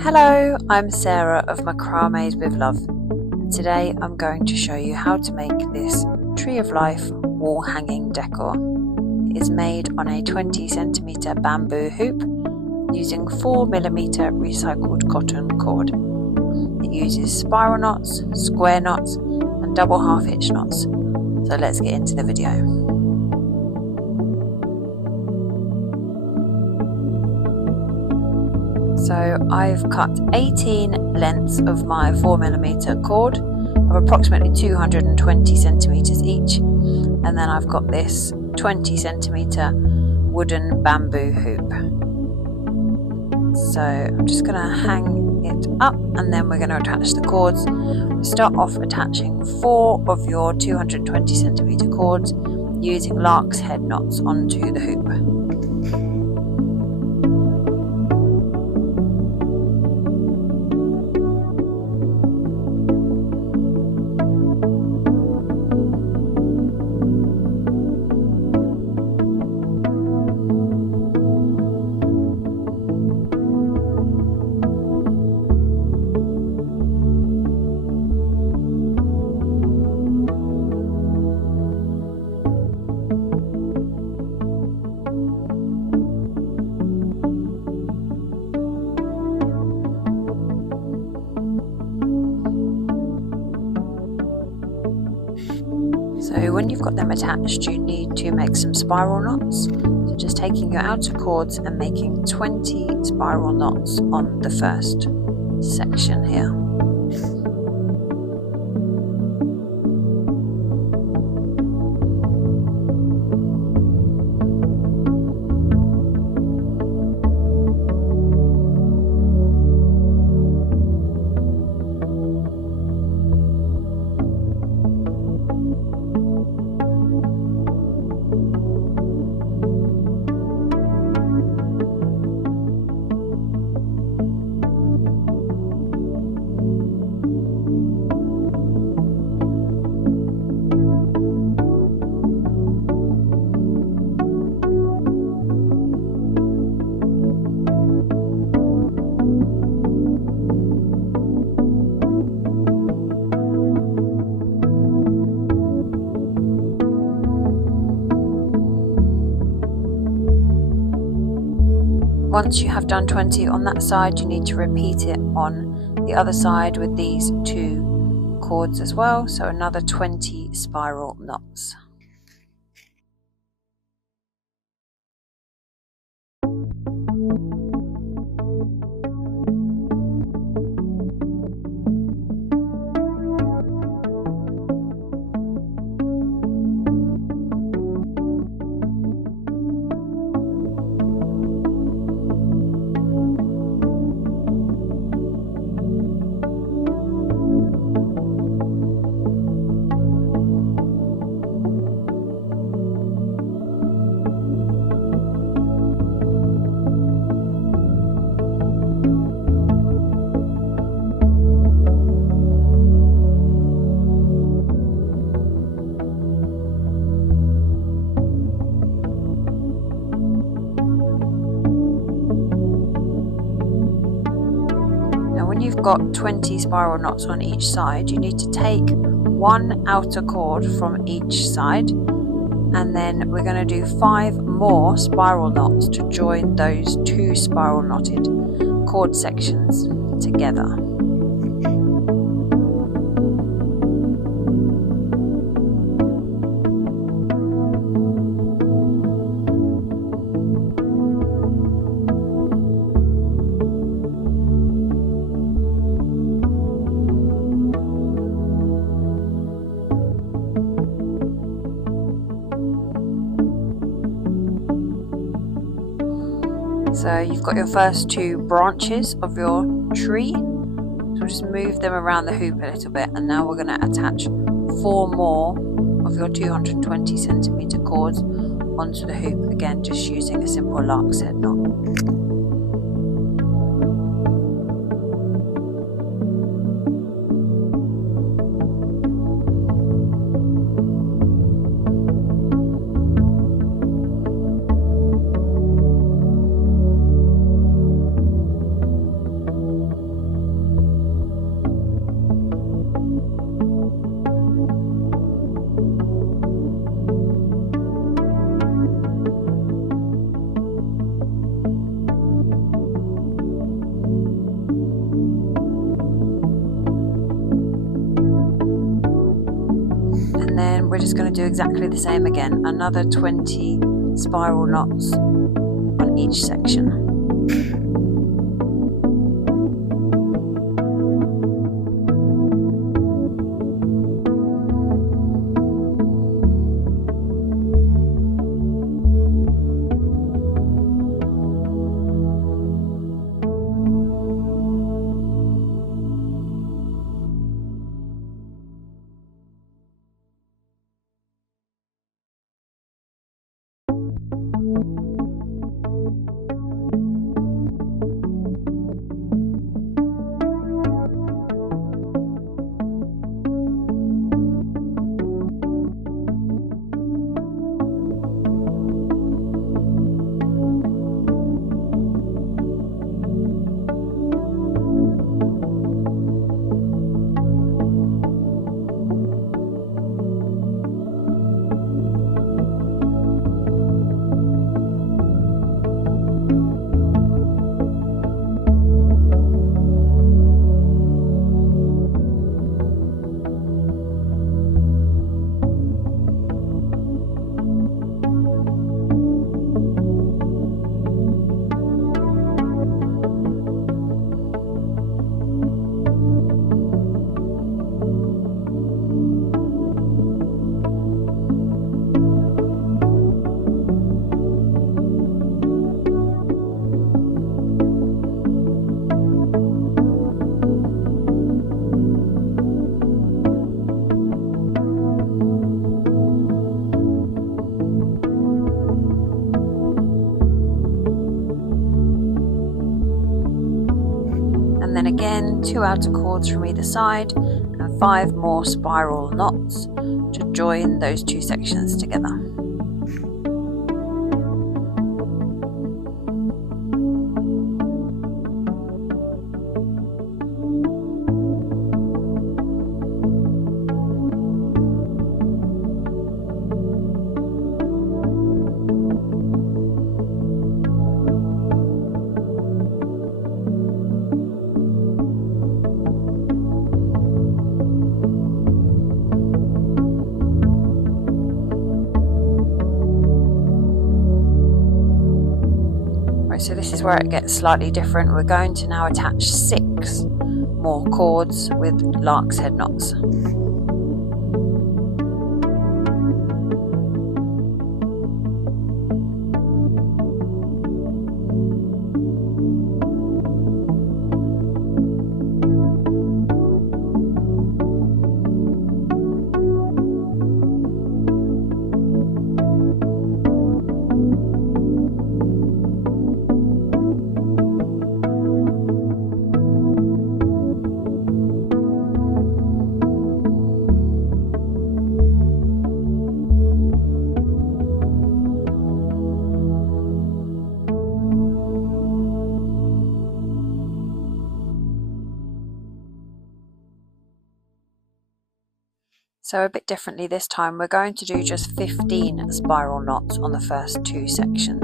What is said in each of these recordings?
Hello, I'm Sarah of Macra-Made with Love, and today I'm going to show you how to make this Tree of Life wall hanging decor. It is made on a 20cm bamboo hoop using 4mm recycled cotton cord. It uses spiral knots, square knots and double half hitch knots. So let's get into the video. So I've cut 18 lengths of my 4mm cord of approximately 220cm each, and then I've got this 20cm wooden bamboo hoop. So I'm just going to hang it up and then we're going to attach the cords. We start off attaching 4 of your 220cm cords using lark's head knots onto the hoop. So when you've got them attached, you need to make some spiral knots. So just taking your outer cords and making 20 spiral knots on the first section here. Once you have done 20 on that side, you need to repeat it on the other side with these 2 cords as well, so another 20 spiral knots. When you've got 20 spiral knots on each side, you need to take 1 outer cord from each side, and then we're going to do 5 more spiral knots to join those 2 spiral knotted cord sections together. So you've got your first 2 branches of your tree, so just move them around the hoop a little bit, and now we're going to attach 4 more of your 220cm cords onto the hoop, again just using a simple lark's head knot. we're just going to do exactly the same again, another 20 spiral knots on each section. And then again 2 outer cords from either side and 5 more spiral knots to join those 2 sections together. So this is where it gets slightly different. We're going to now attach 6 more cords with lark's head knots. So a bit differently this time, we're going to do just 15 spiral knots on the first 2 sections.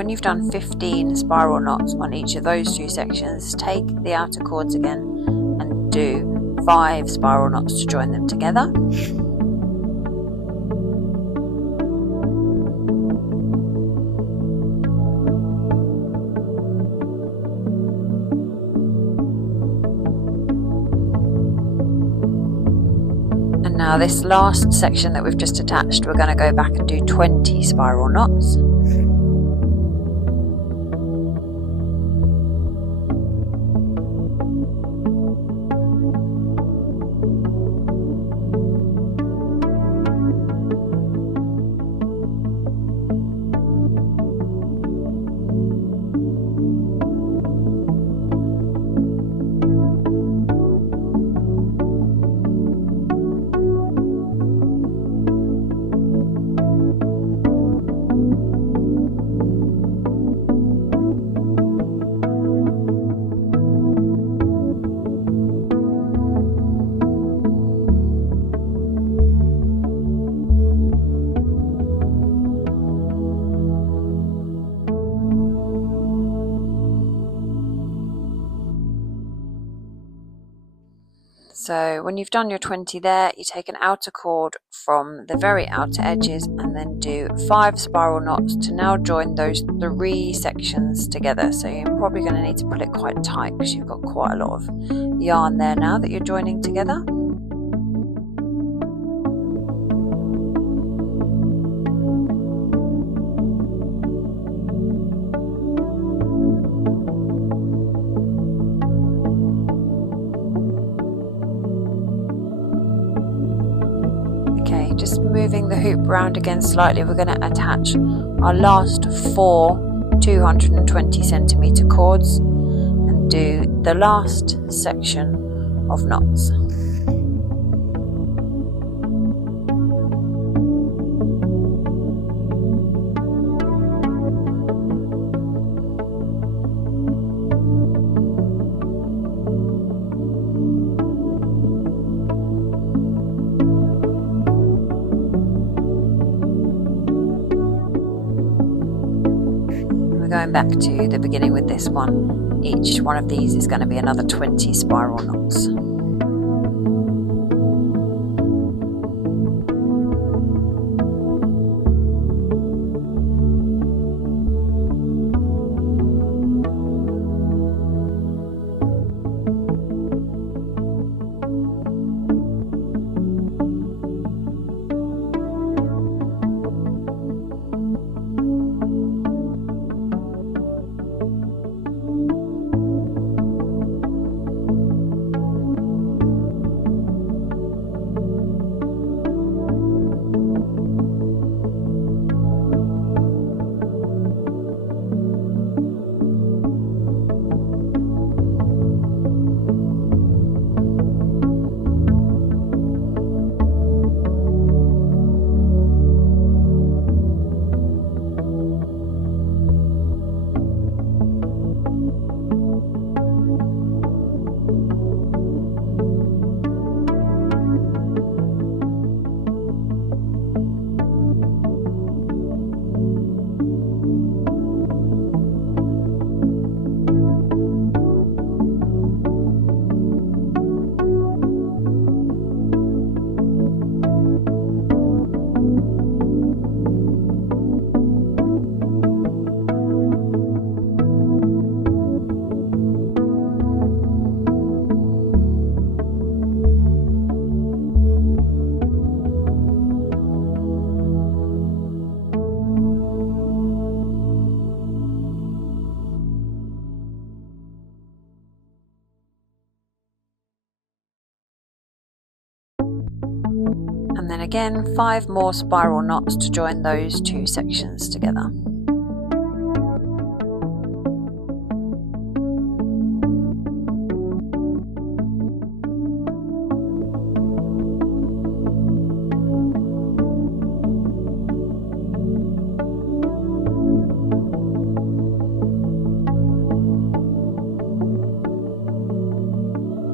when you've done 15 spiral knots on each of those two sections, take the outer cords again and do 5 spiral knots to join them together. Now this last section that we've just attached, we're going to go back and do 20 spiral knots. So when you've done your 20 there, you take an outer cord from the very outer edges and then do 5 spiral knots to now join those 3 sections together. So you're probably going to need to pull it quite tight because you've got quite a lot of yarn there now that you're joining together. Just moving the hoop around again slightly, we're going to attach our last 4 220cm cords and do the last section of knots. Going back to the beginning with this one, each one of these is going to be another 20 spiral knots. And then again 5 more spiral knots to join those 2 sections together.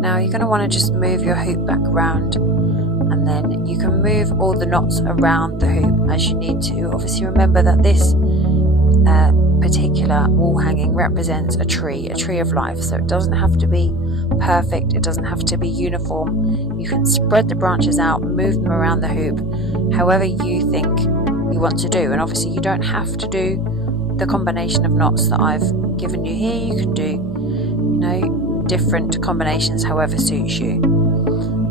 Now you're going to want to just move your hoop back around, and then you can move all the knots around the hoop as you need to. Obviously remember that this particular wall hanging represents a tree of life. So it doesn't have to be perfect, it doesn't have to be uniform. You can spread the branches out, move them around the hoop however you think you want to do. And obviously you don't have to do the combination of knots that I've given you here. You can do, different combinations however suits you.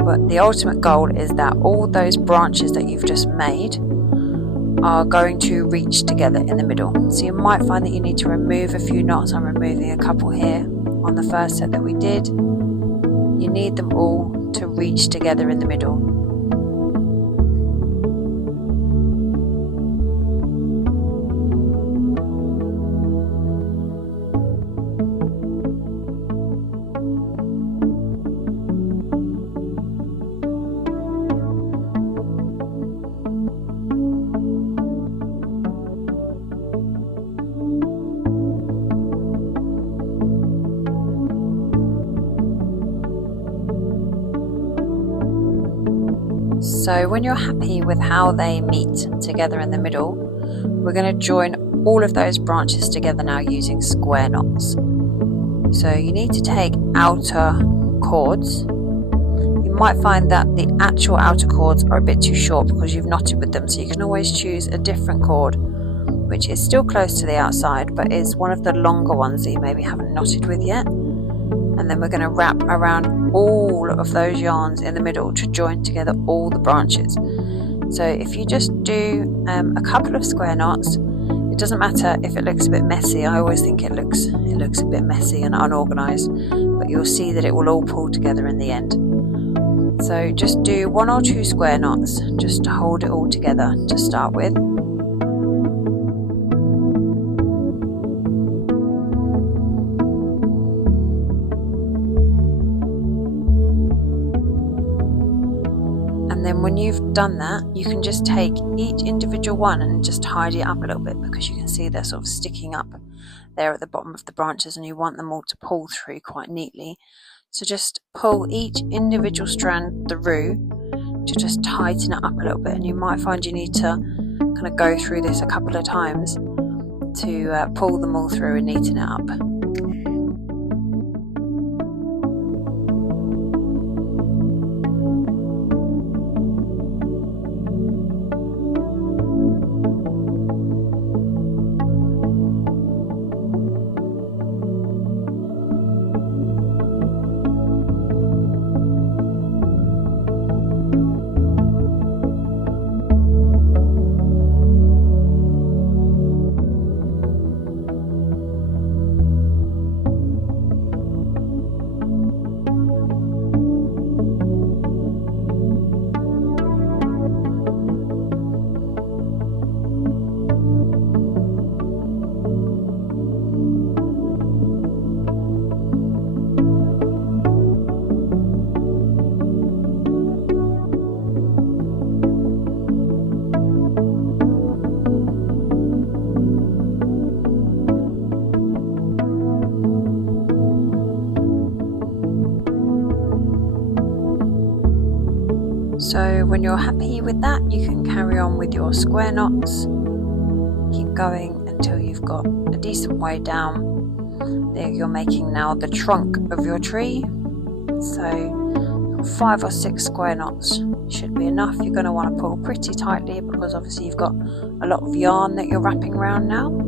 But the ultimate goal is that all those branches that you've just made are going to reach together in the middle. So you might find that you need to remove a few knots. I'm removing a couple here on the first set that we did. You need them all to reach together in the middle. So when you're happy with how they meet together in the middle, we're going to join all of those branches together now using square knots. So you need to take outer cords. You might find that the actual outer cords are a bit too short because you've knotted with them, so you can always choose a different cord which is still close to the outside but is one of the longer ones that you maybe haven't knotted with yet. And then we're going to wrap around all of those yarns in the middle to join together all the branches. So if you just do a couple of square knots, it doesn't matter if it looks a bit messy. I always think it looks a bit messy and unorganized, but you'll see that it will all pull together in the end. So just do 1 or 2 square knots just to hold it all together to start with. And then when you've done that, you can just take each individual one and just tidy it up a little bit, because you can see they're sort of sticking up there at the bottom of the branches and you want them all to pull through quite neatly. So just pull each individual strand through to just tighten it up a little bit, and you might find you need to kind of go through this a couple of times to pull them all through and neaten it up. So when you're happy with that, you can carry on with your square knots. Keep going until you've got a decent way down. There you're making now the trunk of your tree. So 5 or 6 square knots should be enough. You're going to want to pull pretty tightly because obviously you've got a lot of yarn that you're wrapping around now.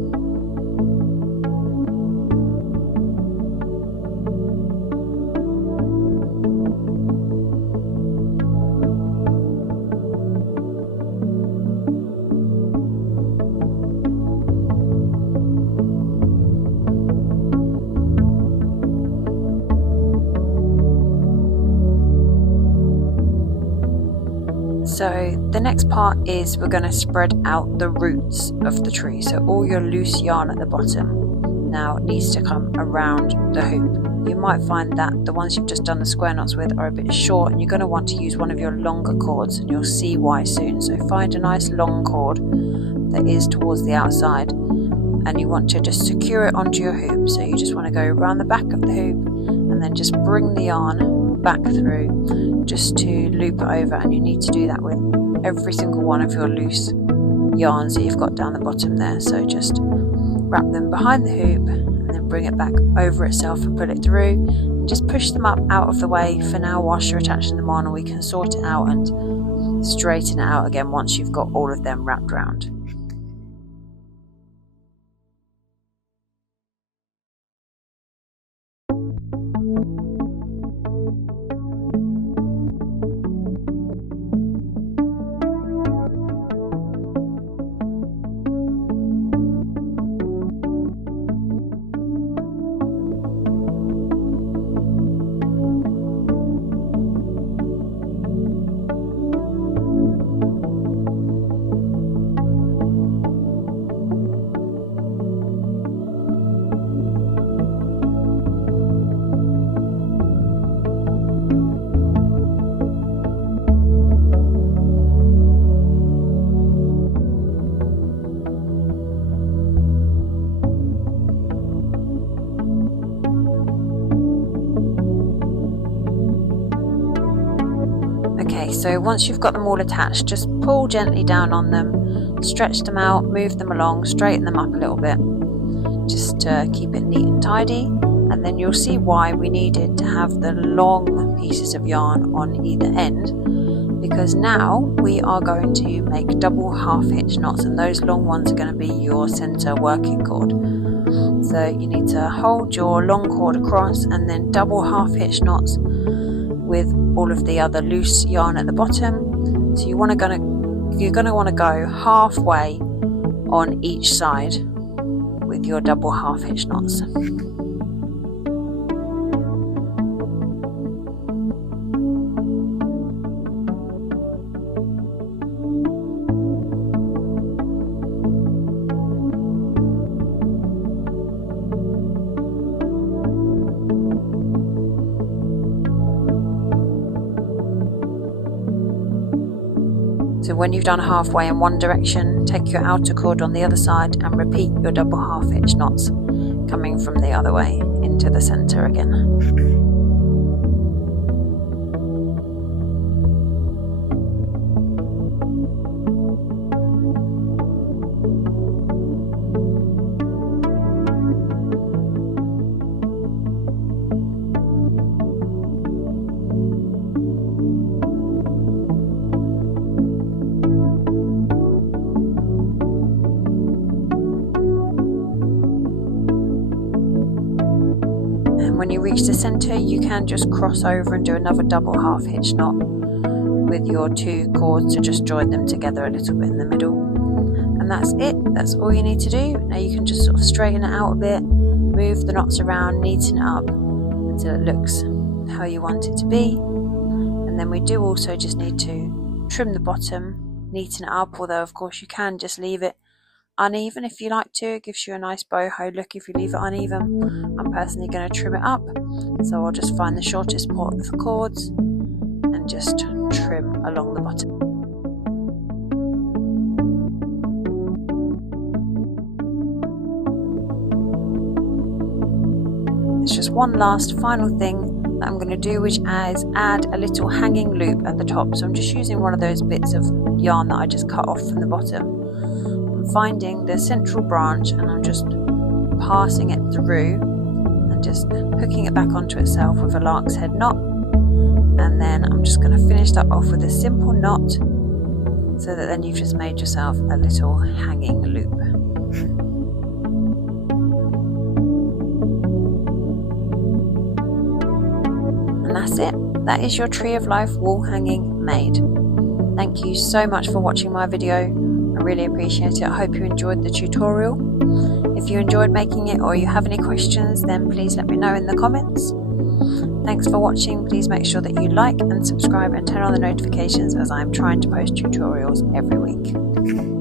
So the next part is we're going to spread out the roots of the tree. So all your loose yarn at the bottom now needs to come around the hoop. You might find that the ones you've just done the square knots with are a bit short, and you're going to want to use one of your longer cords, and you'll see why soon. So find a nice long cord that is towards the outside, and you want to just secure it onto your hoop. So you just want to go around the back of the hoop and then just bring the yarn back through just to loop it over, and you need to do that with every single one of your loose yarns that you've got down the bottom there. So just wrap them behind the hoop and then bring it back over itself and pull it through, and just push them up out of the way for now whilst you're attaching them on, and we can sort it out and straighten it out again once you've got all of them wrapped round. Okay, so once you've got them all attached, just pull gently down on them, stretch them out, move them along, straighten them up a little bit, just to keep it neat and tidy. And then you'll see why we needed to have the long pieces of yarn on either end, because now we are going to make double half hitch knots, and those long ones are going to be your center working cord. So you need to hold your long cord across and then double half hitch knots with all of the other loose yarn at the bottom. So you're going to want to go halfway on each side with your double half hitch knots. So when you've done halfway in one direction, take your outer cord on the other side and repeat your double half hitch knots coming from the other way into the center again. When you reach the center, you can just cross over and do another double half hitch knot with your two cords to just join them together a little bit in the middle. And that's it, that's all you need to do. Now you can just sort of straighten it out a bit, move the knots around, neaten it up until it looks how you want it to be. And then we do also just need to trim the bottom, neaten it up, although of course you can just leave it uneven if you like to. It gives you a nice boho look if you leave it uneven. I'm personally going to trim it up, so I'll just find the shortest part of the cords and just trim along the bottom. There's just one last final thing that I'm going to do, which is add a little hanging loop at the top. So I'm just using one of those bits of yarn that I just cut off from the bottom. Finding the central branch, and I'm just passing it through and just hooking it back onto itself with a lark's head knot, and then I'm just going to finish that off with a simple knot, so that then you've just made yourself a little hanging loop. And that's it. That is your Tree of Life wall hanging made. Thank you so much for watching my video. I really appreciate it. I hope you enjoyed the tutorial. If you enjoyed making it or you have any questions, then please let me know in the comments. Thanks for watching. Please make sure that you like and subscribe and turn on the notifications, as I'm trying to post tutorials every week.